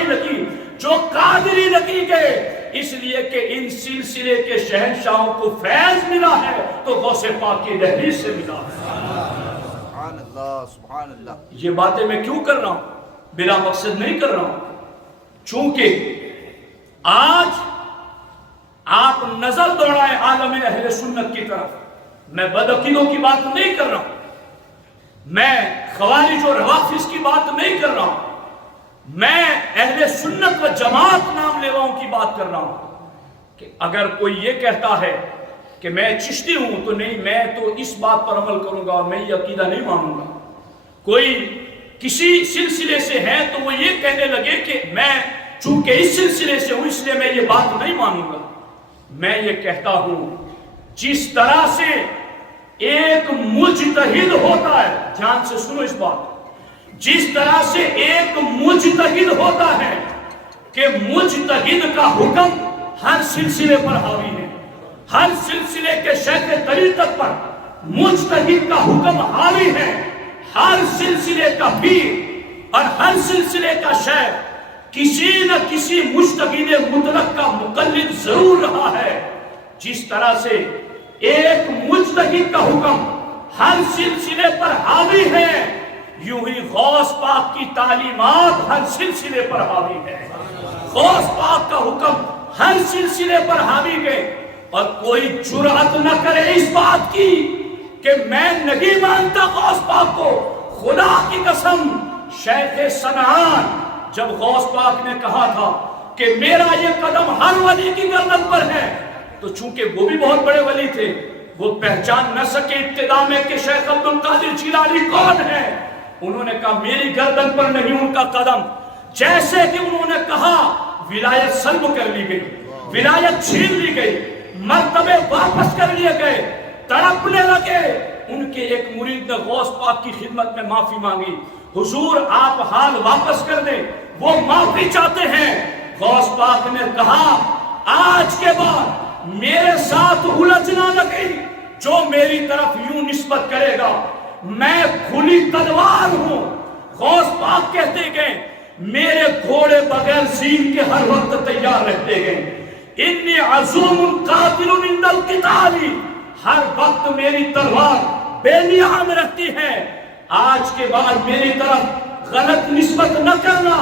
نہیں جو قادری نہیں گئے. اس لیے کہ ان سلسلے کے شہنشاہوں کو فیض ملا ہے تو غوث پاک کی دہلیز سے ملا ہے. سبحان اللہ، سبحان اللہ. یہ باتیں میں کیوں کر رہا ہوں؟ بلا مقصد نہیں کر رہا ہوں. چونکہ آج آپ نظر دوڑائے عالم اہل سنت کی طرف. میں بدعقیدوں کی بات نہیں کر رہا ہوں، میں خوارج اور روافض کی بات نہیں کر رہا ہوں، میں اہل سنت و جماعت نام لیواؤں کی بات کر رہا ہوں کہ اگر کوئی یہ کہتا ہے کہ میں چشتی ہوں تو نہیں، میں تو اس بات پر عمل کروں گا اور میں یہ عقیدہ نہیں مانوں گا. کوئی کسی سلسلے سے ہے تو وہ یہ کہنے لگے کہ میں چونکہ اس سلسلے سے ہوں اس لیے میں یہ بات نہیں مانوں گا. میں یہ کہتا ہوں جس طرح سے ایک مجتہد ہوتا ہے، دھیان سے سنو اس بات، جس طرح سے ایک مجتہد ہوتا ہے کہ مجتہد کا حکم ہر سلسلے پر حاوی ہے، ہر سلسلے کے شیخ طریقت پر مجتہد کا حکم حاوی ہے، ہر سلسلے کا پیر اور ہر سلسلے کا شیخ کسی نہ کسی مجتہد مطلق کا مقلد ضرور رہا ہے. جس طرح سے ایک مجتہد کا حکم ہر سلسلے پر حاوی ہے، یوں ہی غوث پاک کی تعلیمات ہر سلسلے پر حاوی ہے. غوث پاک کا حکم ہر سلسلے پر حاوی ہے، اور کوئی جرأت نہ کرے اس بات کی کہ میں نہیں مانتا غوث پاک کو. خدا کی قسم، شیخ صنعان جب غوث پاک نے کہا تھا کہ میرا یہ قدم ہر ولی کی گردن پر ہے، تو چونکہ وہ بھی بہت بڑے ولی تھے، وہ پہچان نہ سکے ابتدا میں کہ شیخ عبد القادر جیلانی کون ہے. انہوں نے کہا میری گردن پر نہیں ان کا قدم. جیسے کہ انہوں نے کہا ولایت سلب کر لی گئی، ولایت چھین لی گئی، مرتبے واپس کر لیے گئے، تڑپنے لگے. ان کے ایک مرید نے غوث پاک کی خدمت میں معافی مانگی، حضور آپ حال واپس کر دیں. وہ معافی چاہتے ہیں. غوث پاک نے کہا آج کے بعد میرے ساتھ الجھنا لگی، جو میری طرف یوں نسبت کرے گا میں کھلی تلوار ہوں. غوث پاک کہتے گئے میرے گھوڑے بغیر زین کے ہر وقت تیار رہتے گئے. انی عزوم قاتل عند القتال، ہر وقت میری تلوار بے نیام رہتی ہے. آج کے بعد میری طرف غلط نسبت نہ کرنا.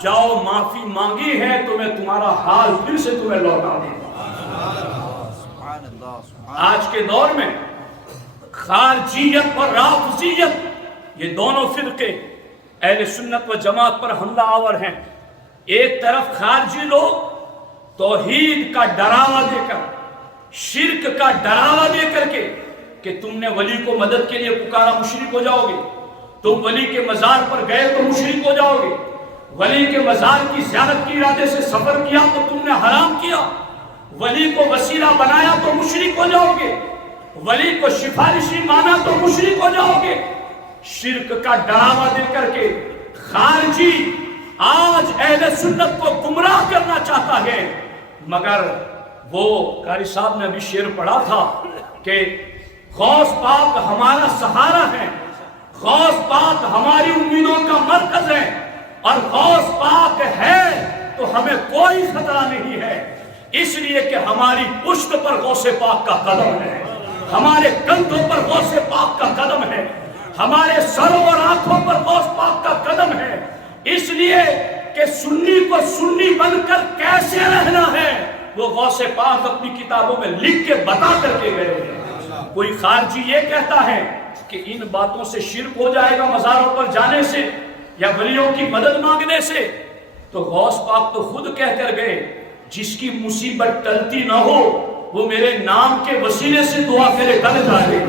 جاؤ معافی مانگی ہے تو میں تمہارا حال پھر سے تمہیں لوٹا دوں گا. آج کے دور میں خارجیت اور رافضیت یہ دونوں فرقے اہل سنت و جماعت پر حملہ آور ہیں. ایک طرف خارجی لوگ توحید کا ڈراوا دے کر، شرک کا ڈراوا دے کر کے کہ تم نے ولی کو مدد کے لیے پکارا مشرک ہو جاؤ گے، تم ولی کے مزار پر گئے تو مشرک ہو جاؤ گے، ولی کے مزار کی زیارت کے ارادے سے سفر کیا تو تم نے حرام کیا، ولی کو وسیلہ بنایا تو مشرک ہو جاؤ گے، ولی کو سفارشی مانا تو مشرک ہو جاؤ گے. شرک کا ڈراوا دے کر کے خارجی آج اہل سنت کو گمراہ کرنا چاہتا ہے. مگر وہ قاری صاحب نے ابھی شعر پڑھا تھا کہ غوث پاک ہمارا سہارا ہے، غوث پاک ہماری امیدوں کا مرکز ہے، اور غوث پاک ہے تو ہمیں کوئی خطرہ نہیں ہے، اس لیے کہ ہماری پشت پر غوث پاک کا قدم ہے، ہمارے کندھوں پر غوث پاک کا قدم ہے، ہمارے سروں اور آنکھوں پر غوث پاک کا قدم ہے. اس لیے کہ سنی کو سنی بن کر کیسے رہنا ہے وہ غوث پاک اپنی کتابوں میں لکھ کے بتا کر کے گئے ہیں. کوئی خارجی یہ کہتا ہے کہ ان باتوں سے شرک ہو جائے گا مزاروں پر جانے سے یا ولیوں کی مدد مانگنے سے، تو غوث پاک تو خود کہہ کر گئے جس کی مصیبت ٹلتی نہ ہو وہ میرے نام کے وسیلے سے دعا کرے ٹل جائے.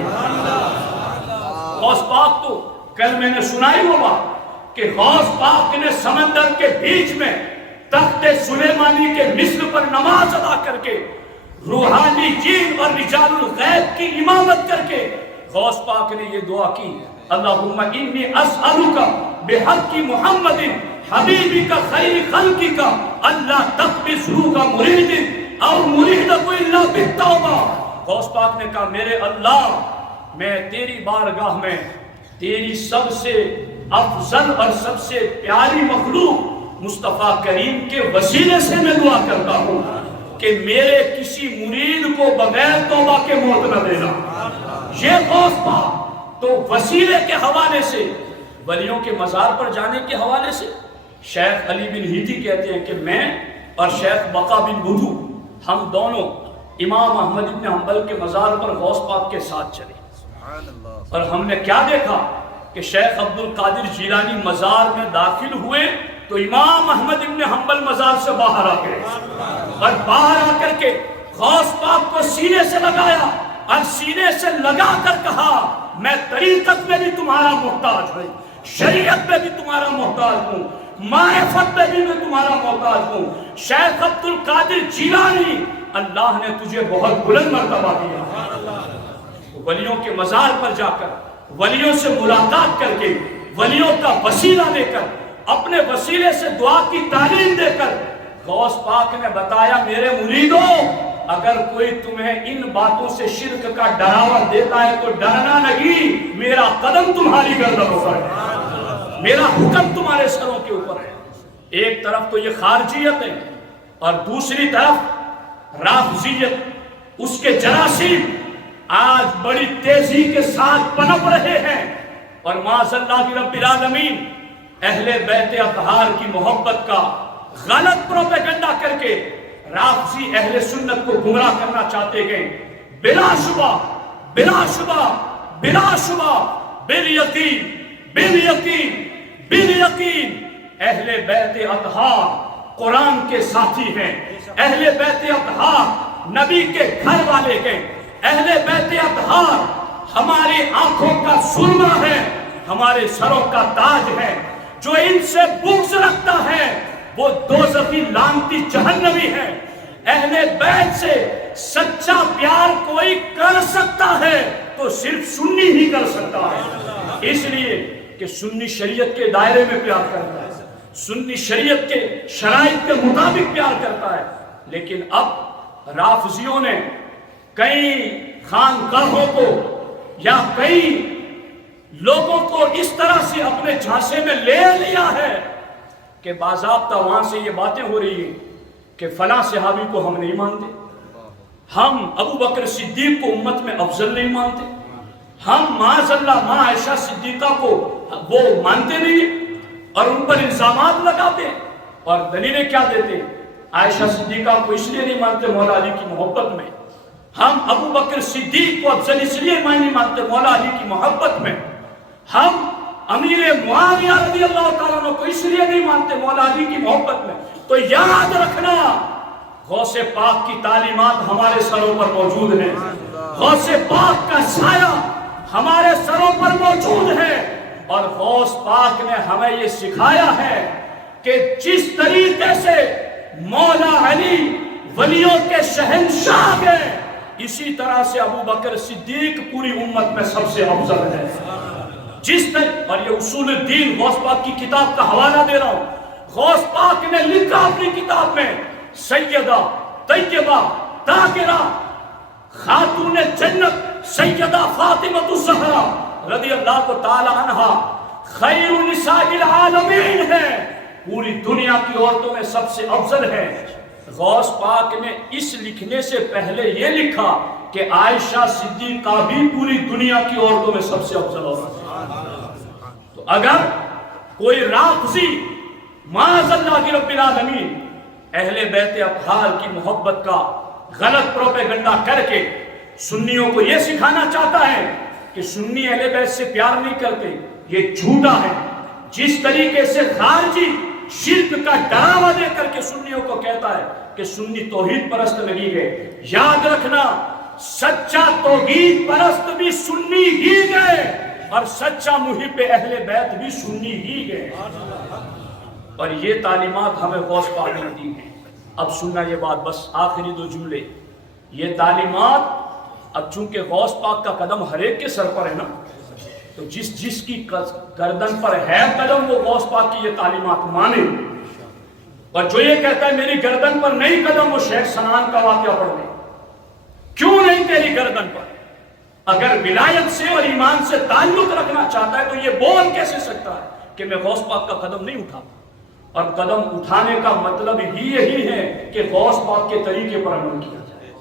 غوث پاک تو کل میں نے سنائی وہ بات کہ غوث پاک نے سمندر کے بیچ میں تخت سلیمانی کے مصر پر نماز ادا کر کے روحانی جین اور رجال الغیب کی امامت کر کے غوث پاک نے یہ دعا کی اللہم انی اسألک بحق محمد حبیبی کا خیر خلقی کا اللہ تقبض روح مرید اور مرید کو اللہ بالتوبہ. غوث پاک نے کہا میرے اللہ میں تیری بارگاہ میں تیری سب سے افضل اور سب سے پیاری مخلوق مصطفیٰ کریم کے وسیلے سے میں دعا کرتا ہوں کہ میرے کسی مرید کو بغیر توبہ کے موت نہ دینا. یہ غوث پاک تو وسیلے کے حوالے سے، ولیوں کے مزار پر جانے کے حوالے سے شیخ علی بن ہیتی کہتے ہیں کہ میں اور شیخ بقا بن بدو ہم دونوں امام احمد بن حنبل کے مزار پر غوث پاک کے ساتھ چلے، اور ہم نے کیا دیکھا کہ شیخ عبد القادر جیلانی مزار میں داخل ہوئے تو امام احمد ابن حنبل مزار سے باہر آ گئے اور باہر آ کر کے غوث پاک کو سینے سے لگایا اور سینے سے لگا کر کہا میں طریقت میں بھی تمہارا محتاج ہوں، شریعت میں بھی تمہارا محتاج ہوں، معرفت میں بھی میں تمہارا محتاج ہوں۔ شیخ عبد القادر جیلانی اللہ نے تجھے بہت بلند مرتبہ دیا۔ ولیوں کے مزار پر جا کر ولیوں سے ملاقات کر کے ولیوں کا وسیلہ لے کر اپنے وسیلے سے دعا کی تعلیم دے کر غوث پاک نے بتایا میرے مریدوں اگر کوئی تمہیں ان باتوں سے شرک کا ڈراوا دیتا ہے تو ڈرنا نہیں، میرا قدم تمہاری گردن پر ہے، میرا حکم تمہارے سروں کے اوپر ہے۔ ایک طرف تو یہ خارجیت ہے اور دوسری طرف رافضیت، اس کے جراثیم آج بڑی تیزی کے ساتھ پنپ رہے ہیں اور معاذ اللہ رب العالمین اہل بیت اطہار کی محبت کا غلط پروپیگنڈا کر کے رافضی اہل سنت کو گمراہ کرنا چاہتے گئے۔ بلا شبہ بلا شبہ بلا شبہ بالیقین بالیقین بالیقین اہل بیت اطہار قرآن کے ساتھی ہیں، اہل بیت اطہار نبی کے گھر والے ہیں، اہل بیت اطہار ہماری آنکھوں کا سرما ہے، ہمارے سروں کا تاج ہے۔ جو ان سے بغض رکھتا ہے وہ دوزخی لعنتی جہنمی ہے۔ اہل بیت سے سچا پیار کوئی کر سکتا ہے تو صرف سنی ہی کر سکتا ہے، اس لیے کہ سنی شریعت کے دائرے میں پیار کرتا ہے، سنی شریعت کے شرائط کے مطابق پیار کرتا ہے۔ لیکن اب رافضیوں نے کئی خانقاہوں کو یا کئی لوگوں کو اس طرح سے اپنے جھانسے میں لے لیا ہے کہ باضابطہ وہاں سے یہ باتیں ہو رہی ہیں کہ فلاں صحابی کو ہم نہیں مانتے، ہم ابو بکر صدیق کو امت میں افضل نہیں مانتے، ہم معاذ اللہ ماں عائشہ صدیقہ کو وہ مانتے نہیں اور ان پر الزامات لگاتے اور دلیلیں کیا دیتے؟ عائشہ صدیقہ کو اس لیے نہیں مانتے مولا علی کی محبت میں، ہم ابو بکر صدیق کو افضل اس لیے نہیں مانتے مولا علی کی محبت میں، ہم امیر معاویہ رضی اللہ تعالیٰ عنہ کو اس لیے نہیں مانتے مولا علی کی محبت میں۔ تو یاد رکھنا غوث پاک کی تعلیمات ہمارے سروں پر موجود ہیں، غوث پاک کا سایہ ہمارے سروں پر موجود ہے اور غوث پاک نے ہمیں یہ سکھایا ہے کہ جس طریقے سے مولا علی ولیوں کے شہنشاہ ہیں اسی طرح سے ابو بکر صدیق پوری امت میں سب سے افضل ہے۔ جس طرح اور یہ اصول الدین غوث پاک کی کتاب کا حوالہ دے رہا ہوں، غوث پاک نے لکھا اپنی کتاب میں سیدہ طیبہ طاہرہ خاتون جنت سیدہ فاطمہ الزہرا رضی اللہ تعالی عنہا خیر نساء العالمین ہے، پوری دنیا کی عورتوں میں سب سے افضل ہے۔ غوث پاک نے اس لکھنے سے پہلے یہ لکھا کہ عائشہ صدیقہ بھی پوری دنیا کی عورتوں میں سب سے افضل عورت ہے۔ تو اگر کوئی رافضی معاذ اللہ رب العالمین اہل بیت اطہار کی محبت کا غلط پروپیگنڈا کر کے سنیوں کو یہ سکھانا چاہتا ہے کہ سنی اہل بیت سے پیار نہیں کرتے، یہ جھوٹا ہے۔ جس طریقے سے خارجی شرک کا ڈراوا دے کر کے سنیوں کو کہتا ہے کہ سنی توحید پرست نہیں ہے، یاد رکھنا سچا توحید پرست بھی سنی ہی گئے اور سچا محب اہل بیت بھی سنی ہی گئے، اور یہ تعلیمات ہمیں غوث پاک نے دی ہیں۔ اب سننا یہ بات، بس آخری دو جملے، یہ تعلیمات اب چونکہ غوث پاک کا قدم ہر ایک کے سر پر ہے نا، تو جس کی گردن پر ہے قدم وہ غوث پاک کی یہ تعلیمات مانے، اور جو یہ کہتا ہے میری گردن پر نہیں قدم وہ شیخ سنان کا واقعہ پڑھ لے۔ کیوں نہیں تیری گردن پر؟ اگر ولایت سے اور ایمان سے تعلق رکھنا چاہتا ہے تو یہ بول کیسے سکتا ہے کہ میں غوث پاک کا قدم نہیں اٹھاتا؟ اور قدم اٹھانے کا مطلب ہی یہی ہے کہ غوث پاک کے طریقے پر عمل کیا جائے،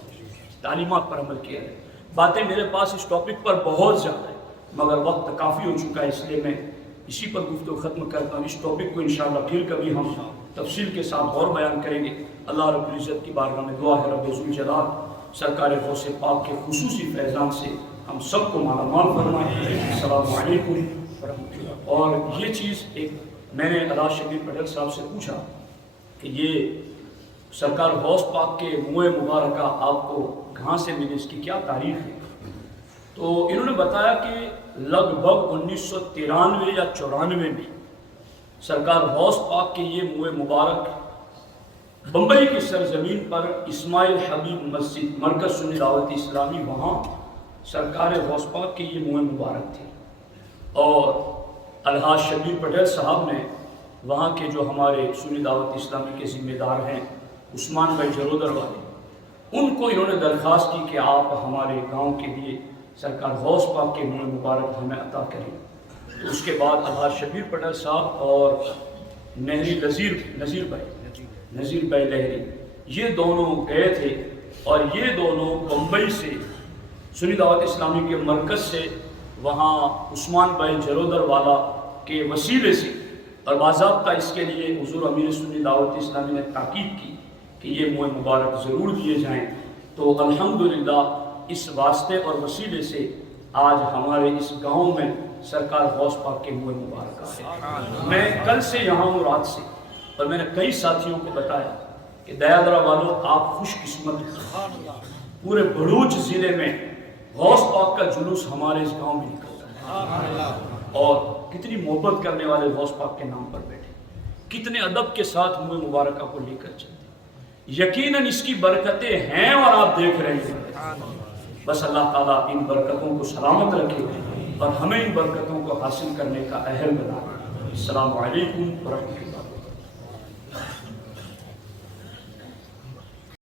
تعلیمات پر عمل کیا جائے۔ باتیں میرے پاس اس ٹاپک پر بہت زیادہ ہے مگر وقت کافی ہو چکا ہے، اس لیے میں اسی پر گفتگو ختم کرتا ہوں۔ اس ٹاپک کو انشاءاللہ پھر کبھی ہم تفصیل کے ساتھ اور بیان کریں گے۔ اللہ رب العزت کی بارگاہ میں دعا ہے رب ذوالجلال سرکار غوث پاک کے خصوصی فیضان سے ہم سب کو مالا مال فرمائے۔ السلام علیکم ورحمۃ اللہ۔ اور یہ چیز ایک میں نے علاء شبیر پٹیل صاحب سے پوچھا کہ یہ سرکار غوث پاک کے منہ مبارکہ آپ کو کہاں سے ملی، اس کی کیا تاریخ ہے؟ تو انہوں نے بتایا کہ لگ بھگ 1993 یا 94 میں سرکار غوث پاک کے یہ منہ مبارک بمبئی کی سرزمین پر اسماعیل حبیب مسجد مرکز سنی دعوت اسلامی، وہاں سرکار غوث پاک کے یہ منہ مبارک تھے، اور الحاج شبیر پٹیل صاحب نے وہاں کے جو ہمارے سنی دعوت اسلامی کے ذمہ دار ہیں عثمان بھائی جرودر والے، ان کو انہوں نے درخواست کی کہ آپ ہمارے گاؤں کے لیے سرکار غوث پاک کے منہ مبارک ہمیں عطا کریں۔ تو اس کے بعد الحاج شبیر پٹیل صاحب اور نذیر بھائی لہری، یہ دونوں گئے تھے، اور یہ دونوں بمبئی سے سنی دعوت اسلامی کے مرکز سے وہاں عثمان بھائی جرودر والا کے وسیلے سے، اور باضابطہ اس کے لیے حضور امیر سنی دعوت اسلامی نے تاکید کی کہ یہ منہ مبارک ضرور دیے جائیں۔ تو الحمدللہ اس واسطے اور وسیلے سے آج ہمارے اس گاؤں میں سرکار غوث پاک کے منہ مبارک آئے۔ میں کل سے یہاں ہوں، رات سے، اور میں نے کئی ساتھیوں کو بتایا کہ دیادرہ والوں آپ خوش قسمت ہیں، پورے بھروچ ضلع میں غوث پاک کا جلوس ہمارے اس گاؤں میں نکلتا ہے، اور کتنی محبت کرنے والے غوث پاک کے نام پر بیٹھے، کتنے ادب کے ساتھ منہ مبارکہ کو لے کر چلتے۔ یقیناً اس کی برکتیں ہیں اور آپ دیکھ رہے ہیں، بس اللہ تعالیٰ ان برکتوں کو سلامت رکھے اور ہمیں ان برکتوں کو حاصل کرنے کا اہل بنائے۔ السلام علیکم ورحمۃ اللہ۔